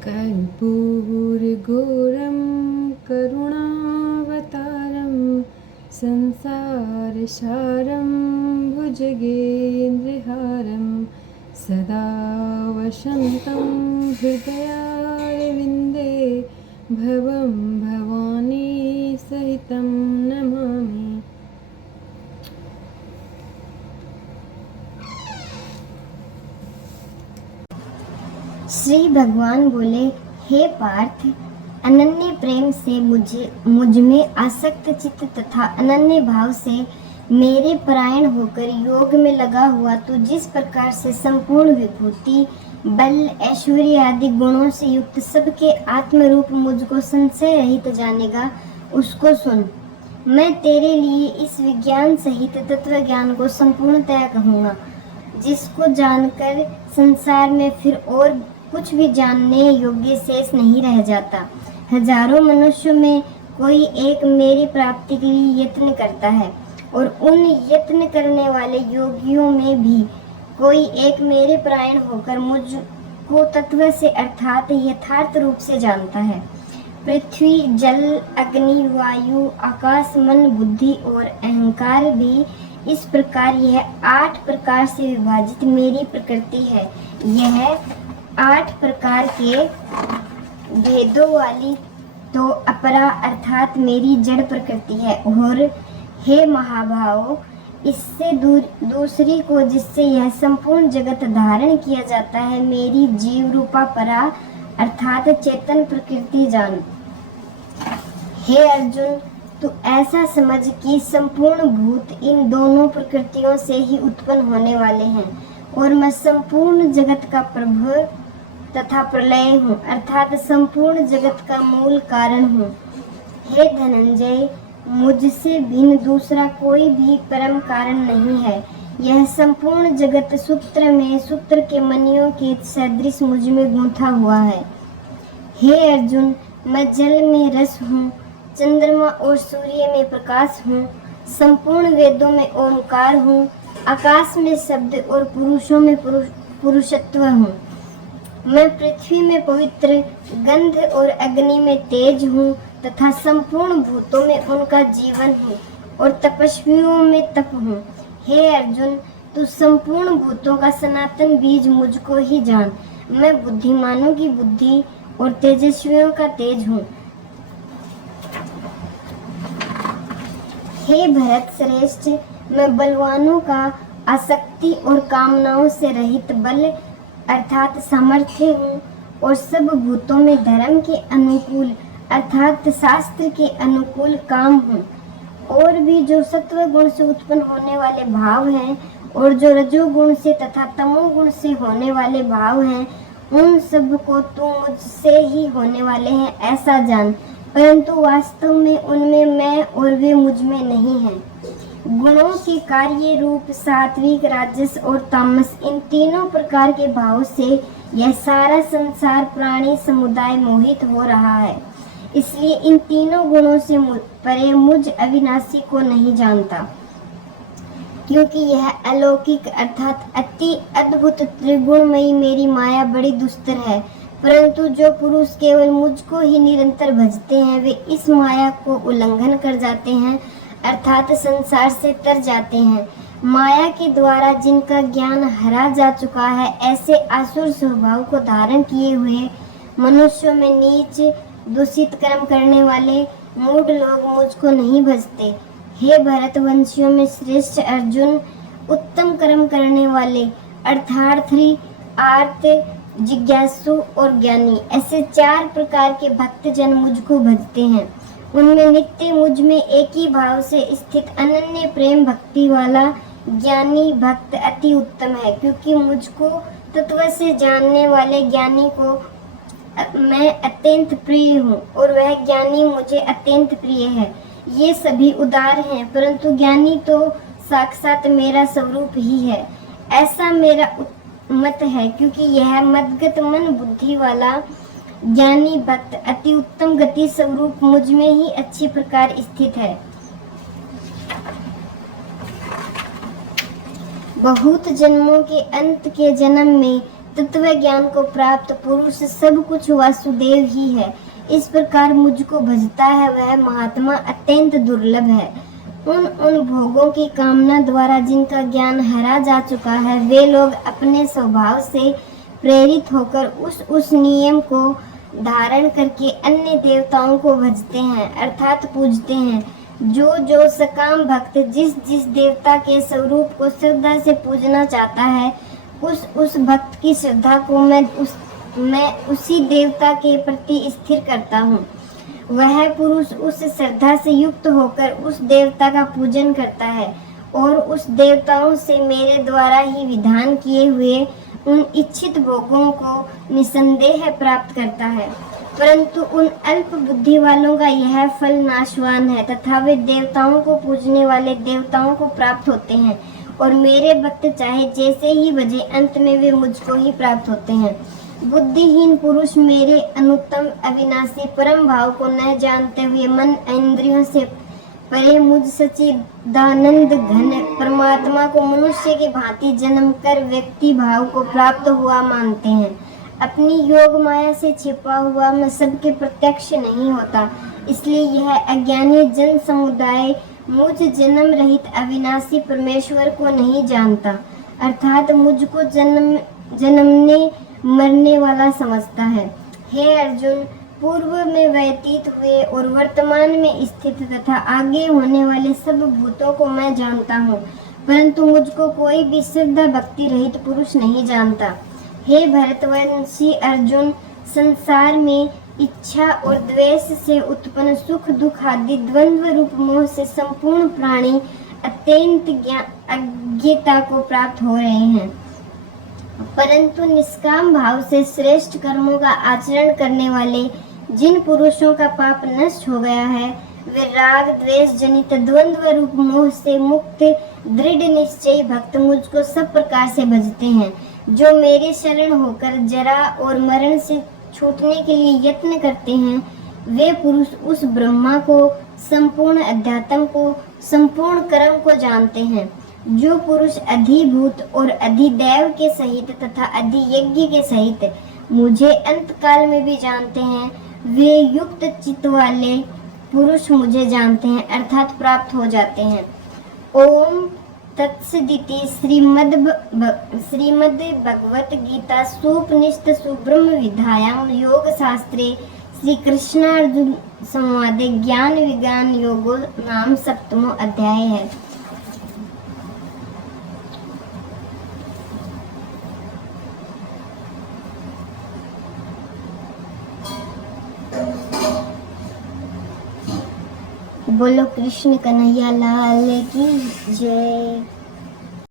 कर्पूरगौरं करुणावतारं संसारसारं भुजगेन्द्रहारं सदा वसन्तं हृदयारविन्दे भवं भवानी सहितं नमामि। श्री भगवान बोले, हे पार्थ, अनन्य प्रेम से मुझ में आसक्त चित्त तथा अनन्य भाव से मेरे परायण होकर योग में लगा हुआ तू जिस प्रकार से संपूर्ण विभूति, बल, ऐश्वर्य आदि गुणों से युक्त सबके आत्म रूप मुझको संशय रहित जानेगा, उसको सुन। मैं तेरे लिए इस विज्ञान सहित तत्व ज्ञान को संपूर्णतया कहूँगा, जिसको जानकर संसार में फिर और कुछ भी जानने योग्य शेष नहीं रह जाता। हजारों मनुष्यों में कोई एक मेरी प्राप्ति के लिए यत्न करता है और उन यत्न करने वाले योगियों में भी कोई एक मेरे परायण होकर मुझको तत्व से अर्थात यथार्थ रूप से जानता है। पृथ्वी, जल, अग्नि, वायु, आकाश, मन, बुद्धि और अहंकार भी इस प्रकार यह 8 प्रकार से विभाजित मेरी प्रकृति है। यह 8 प्रकार के भेदों वाली तो अपरा अर्थात मेरी जड़ प्रकृति है। और हे महाभाव, इससे दूसरी को जिससे यह संपूर्ण जगत धारण किया जाता है, मेरी जीव रूपा परा अर्थात चेतन प्रकृति जान। हे अर्जुन, तू ऐसा समझ कि संपूर्ण भूत इन दोनों प्रकृतियों से ही उत्पन्न होने वाले हैं और मैं संपूर्ण जगत का प्रभु तथा प्रलय हूँ अर्थात संपूर्ण जगत का मूल कारण हूँ। हे धनंजय, मुझसे भिन्न दूसरा कोई भी परम कारण नहीं है। यह संपूर्ण जगत सूत्र में सूत्र के मणियों के सदृश मुझ में गूंथा हुआ है। हे अर्जुन, मैं जल में रस हूँ, चंद्रमा और सूर्य में प्रकाश हूँ, संपूर्ण वेदों में ओंकार हूँ, आकाश में शब्द और पुरुषों में पुरुषत्व हूँ। मैं पृथ्वी में पवित्र, गंध और अग्नि में तेज हूँ तथा संपूर्ण भूतों में उनका जीवन हूँ और तपस्वियों में तप हूँ। हे अर्जुन, तू संपूर्ण भूतों का सनातन बीज मुझको ही जान। मैं बुद्धिमानों की बुद्धि और तेजस्वियों का तेज हूँ। हे भरत श्रेष्ठ, मैं बलवानों का आसक्ति और कामनाओं से रहित बल अर्थात सामर्थ्य हूँ और सब भूतों में धर्म के अनुकूल अर्थात शास्त्र के अनुकूल काम हूँ। और भी जो सत्व गुण से उत्पन्न होने वाले भाव हैं और जो रजोगुण से तथा तमोगुण से होने वाले भाव हैं, उन सब को तू मुझसे ही होने वाले हैं ऐसा जान, परंतु वास्तव में उनमें मैं और वे मुझ में नहीं हैं। गुणों के कार्य रूप सात्विक, राजस और तामस, इन तीनों प्रकार के भाव से यह सारा संसार प्राणी समुदाय मोहित हो रहा है। इसलिए इन तीनों गुणों से परे मुझ अविनाशी को नहीं जानता, क्योंकि यह अलौकिक अर्थात अति अद्भुत त्रिगुणमयी मेरी माया बड़ी दुस्तर है। परंतु जो पुरुष केवल मुझको ही निरंतर भजते हैं, वे इस माया को उल्लंघन कर जाते हैं अर्थात संसार से तर जाते हैं। माया के द्वारा जिनका ज्ञान हरा जा चुका है, ऐसे आसुर स्वभाव को धारण किए हुए मनुष्यों में नीच दूषित कर्म करने वाले मूढ़ लोग मुझको नहीं भजते। हे भरतवंशियों में श्रेष्ठ अर्जुन, उत्तम कर्म करने वाले अर्थार्थी, आर्त, जिज्ञासु और ज्ञानी, ऐसे 4 प्रकार के भक्तजन मुझको भजते हैं। उनमें नित्य मुझ में एक ही भाव से स्थित अनन्य प्रेम भक्ति वाला ज्ञानी भक्त अति उत्तम है, क्योंकि मुझको तत्व से जानने वाले ज्ञानी को मैं अत्यंत प्रिय हूँ और वह ज्ञानी मुझे अत्यंत प्रिय है। ये सभी उदार हैं, परंतु ज्ञानी तो साक्षात मेरा स्वरूप ही है, ऐसा मेरा मत है। क्योंकि यह मदगत मन बुद्धि वाला ज्ञानी भक्त अति उत्तम गति स्वरूप मुझ में ही अच्छी प्रकार स्थित है। बहुत जन्मों के अंत के जन्म में तत्व ज्ञान को प्राप्त पुरुष सब कुछ वासुदेव ही है। इस प्रकार मुझको भजता है वह महात्मा अत्यंत दुर्लभ है। उन भोगों की कामना द्वारा जिनका ज्ञान हरा जा चुका है, वे लोग अपने स्वभाव से प्रेरित होकर उस नियम को धारण करके अन्य देवताओं को भजते हैं अर्थात पूजते हैं। जो सकाम भक्त जिस देवता के स्वरूप को श्रद्धा से पूजना चाहता है, उस भक्त की श्रद्धा को मैं उसी देवता के प्रति स्थिर करता हूँ। वह पुरुष उस श्रद्धा से युक्त होकर उस देवता का पूजन करता है और उस देवताओं से मेरे द्वारा ही विधान किए हुए उन इच्छित भोगों को निसंदेह प्राप्त करता है। परंतु उन अल्प बुद्धि वालों का यह फल नाशवान है तथा वे देवताओं को पूजने वाले देवताओं को प्राप्त होते हैं और मेरे भक्त चाहे जैसे ही बजे अंत में वे मुझको ही प्राप्त होते हैं। बुद्धिहीन पुरुष मेरे अनुत्तम अविनाशी परम भाव को न जानते हुए मन इंद्रियों से परे मुझ सच्चिदानंद घन परमात्मा को मनुष्य की भांति जन्म कर व्यक्ति भाव को प्राप्त हुआ मानते हैं। अपनी योग माया से छिपा हुआ मैं सबके प्रत्यक्ष नहीं होता, इसलिए यह अज्ञानी जन समुदाय मुझ जन्म रहित अविनाशी परमेश्वर को नहीं जानता अर्थात मुझको जन्मने मरने वाला समझता है। हे अर्जुन, पूर्व में व्यतीत हुए और वर्तमान में स्थित तथा आगे होने वाले सब भूतों को मैं जानता हूँ, परंतु मुझको कोई भी श्रद्धा भक्ति रहित पुरुष नहीं जानता। हे भरतवंशी अर्जुन, संसार में इच्छा और द्वेष से उत्पन्न सुख दुख आदि द्वंद्व रूप मोह से संपूर्ण प्राणी अत्यंत अज्ञता को प्राप्त हो रहे हैं, परंतु निष्काम भाव से श्रेष्ठ कर्मों का आचरण करने वाले जिन पुरुषों का पाप नष्ट हो गया है, वे राग द्वेष जनित द्वंद्व रूप मोह से मुक्त दृढ़ निश्चयी भक्त मुझको सब प्रकार से भजते हैं। जो मेरे शरण होकर जरा और मरण से छूटने के लिए यत्न करते हैं, वे पुरुष उस ब्रह्मा को, संपूर्ण अध्यात्म को, संपूर्ण कर्म को जानते हैं। जो पुरुष अधिभूत और अधिदैव के सहित तथा अधियज्ञ के सहित मुझे अंत काल में भी जानते हैं, वे युक्त चित्त वाले पुरुष मुझे जानते हैं अर्थात प्राप्त हो जाते हैं। ओम तत्सदिति श्रीमद् भगवत गीता सुपनिषद सुब्रह्म विद्यायां योग शास्त्रे श्री कृष्णार्जुन संवादे ज्ञान विज्ञान योगो नाम 7वां अध्याय है। बोलो कृष्ण कन्हैया लाल की जय।